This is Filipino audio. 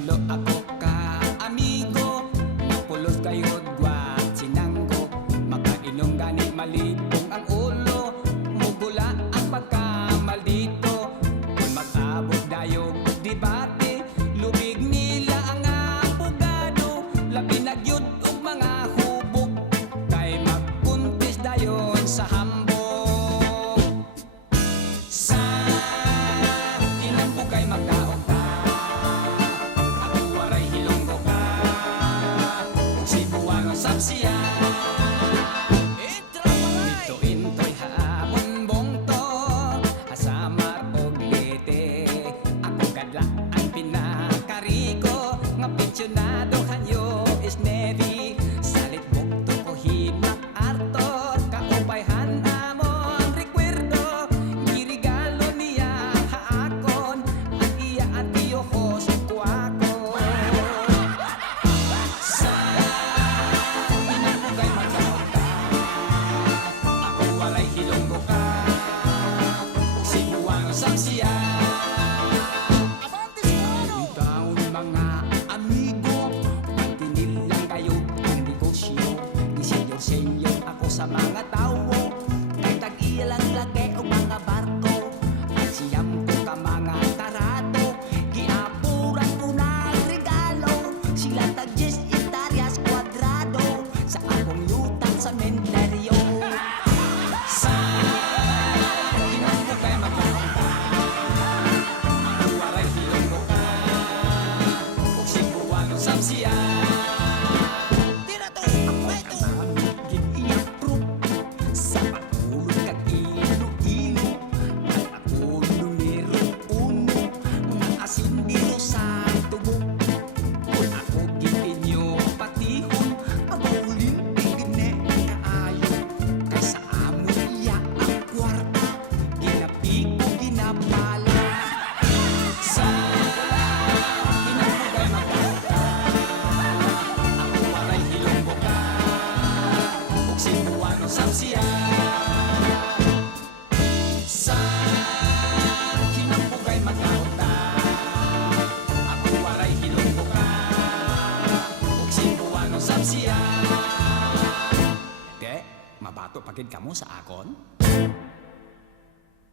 tulo ako ka amigo, napulos kayod gwat sinanggo, makainom gani malipong ang ulo, mugula ang pagkamaldito. Kung mag-abot dayog debate, lubig nila ang abogado, labi nagyud og mga hubog, kay magkuntis dayon sa hambog. Sa kinambugay magdaog ka, ako waray hilonggo ka, Cebuano sabsiya. Intoy hamon bongto, hasamar og lete, ako kadla ang pinakariko, nga pensyonado hanyo is Navy, salit bukto ko himak arto, kaupayhan amon recuerdo, girigalo niya haakon, ang iya at iyokos ko ako. Sa inambugay magdaog ka, ako walay hilonggo ka, Cebuano sabsiya. Taon mga amigo, pagtinil lang kayo ang negosyo, di senyor ako sa mga tawo, kay tag-ilang lagay o mga barko, at siyam ko ka mga tarato, giapuran ko ng regalo, sila tag-10 hektaryas kwadrado, sa akong lutang sa menteryo. Sa kinambugay magdaog ka, ako waray hilonggo ka, ug Cebuano sabsiya. Gin-i-approve sa patulog kag ilo-ilo, at ako numero uno, mga asindiro sa tubok. Kung ako gininyo patihon, pag-ulin tigne kaayo, kay sa amo iya ang kwarta, ginapi ko ginapala. Sa kinambugay magdaog ka, ako waray hilonggo ka, ug Cebuano sabsiya. Sa kinambugay magdaog ka, ako waray hilonggo ka, ug Cebuano sabsiya. Te, mabato pagid kamo sa akon?